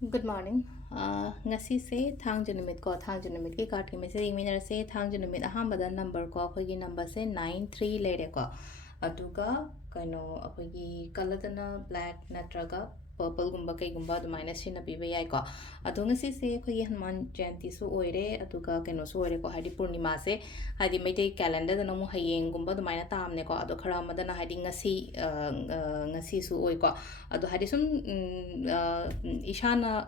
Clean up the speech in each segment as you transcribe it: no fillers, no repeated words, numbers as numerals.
Good morning. Ngasi se thang junumit ko thang junumit ki card ki message minute se thang junumit ahambada number ko akhoi number se 93 lere ko atuga kaino akhoi gi color black natraga purple gumba kai gumba du minus shin pibe yai ko atu ngasi se akhoi hanuman jayanti su oire atuga kaino su oire ko hadi purnima se hadi meite calendar da no hayeng gumba du minus tamne ko adu khara madana hadi ngasi su oi ko adu hadi sum ishana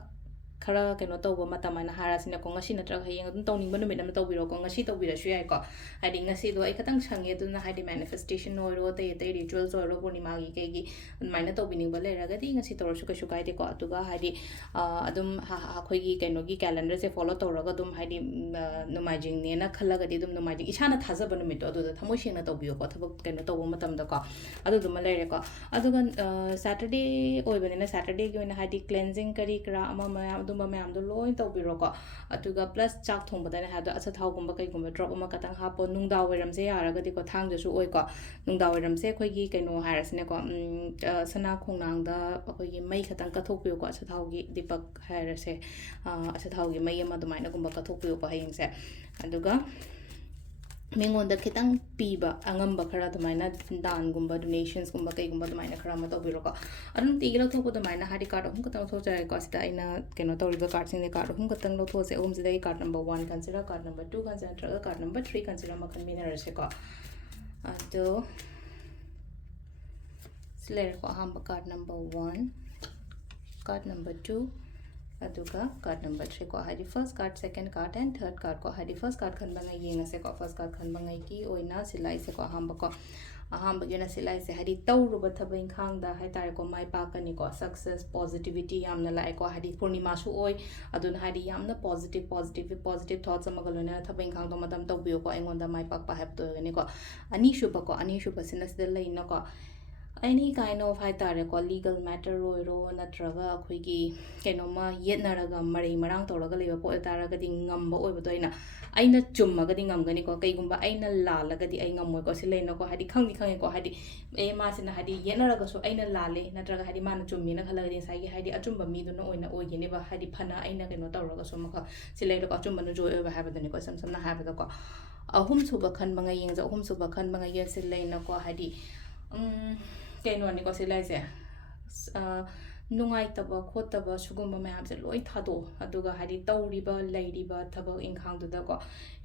khara keno tawba matama na hara sina ko ngasi natra hayeng adun tawning banu midam tawbiro ko ngasi tawbira shu yai ko hadi ngasi do ai khatang change dun hadi manifestation oro te rituals oro purnima gi ke gi maina tawbining ba le raga di ngasi tawru ka shu kai de ko atuga hadi adum ha khoi gi keno gi calendar se follow tawraga dum hadi numajing ne na khalaga di dum numajing ishana thaza banu mito adu da thamoi shena tawbiyo ko thabak keno tawba matam da ko adu dum le re ko aduga saturday oi bane na saturday gi na hadi cleansing kari kra ama ma dum mayam do loin tawbiro ko atuga plus chak thong badane ha do acha thau gumba kai gumba drop ama katang ha po nungda weram se yaraga di ko thang da su oi ko nungda weram se khoi gi kaino harasne ko sana khongnang da khoi gi mai khatang ka thok piyo ko acha thau gi dipak harase acha thau gi mai ama dumaina gumba ka thok piyo ko hayeng se aduga Mingonda kitang piba angamba khara dumaina dan gumba donations gumba kai gumba dumaina khara ma tawbiro ko adum tigilo thoko dumaina hari card hum katang tho jai ko sita ina keno tawriba card sing de card hum katang lo tho se hum se card number 1 consider card number 2 consider card number 3 consider ma kan minera se ko ado select ko hamba card number 1 card number 2 aduga card number 3 ko hadi first card second card and third card ko hadi first card khan bangai yenga se ko first card khan bangai ki oina silai se ko hamba ko ahamba gena silai se hadi tawru ba thabain khang da hai tare ko mai pa kani ko success positivity yamna lai ko hadi purnima su oi adun hadi yamna positive thoughts amagalona thabain khang do madam tawbiyo ko engonda mai pak pa hap to gani ko ani shuba sinas de lai na ko any kind of hai tare ko legal matter roiro natraga akhoi gi kenoma yetnaraga mari marang toraga leba po taraga ding ngamba oibodo aina chummaga ding ngamgani ko kaigumba aina lalaga di ai ngamoi ko sileina ko hadi khangi ko hadi e ma sina hadi yetnaraga so aina lale natraga hadi mana chummi na khalaga din sai gi hadi achumba mi do na oina oigini ba hadi phana aina keno toraga so maka sileira ko achumba no joy ba habadani ko samsam na habada ko ahum suba khan banga yengja ahum suba khan banga yesileina ko hadi keno ni ko silai se nungai taba khotaba sugumba mayam se loi thado aduga hari tawriba lairiba thabak inkhang du da ko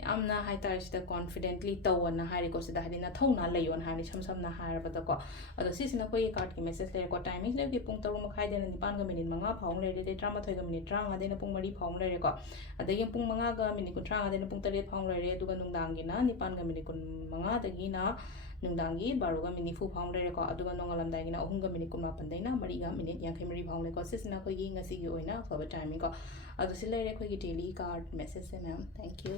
yamna hai tar sida confidently tawana hari ko sida hari na thona layon hani samsam na harba da ko ado sisina ko card ki message le ko timing le ki pung taru makhai de ni pan ga minute manga phawng le de 13 ga minute 30 de na pung mari phawng le ko adagi pung manga ga minute 30 de na pung 3 phawng le aduga nungdang gi na ni pan ga minute manga dagi na nungdangi baruga mini fu phawng le ko aduga nongalam dai na ohum ga minute kun mapan dai na mari ga minute yang khai mari phawng le ko sisna ko yi ngasi gi oina for timing ko adu silai re ko gi daily card message se ma'am thank you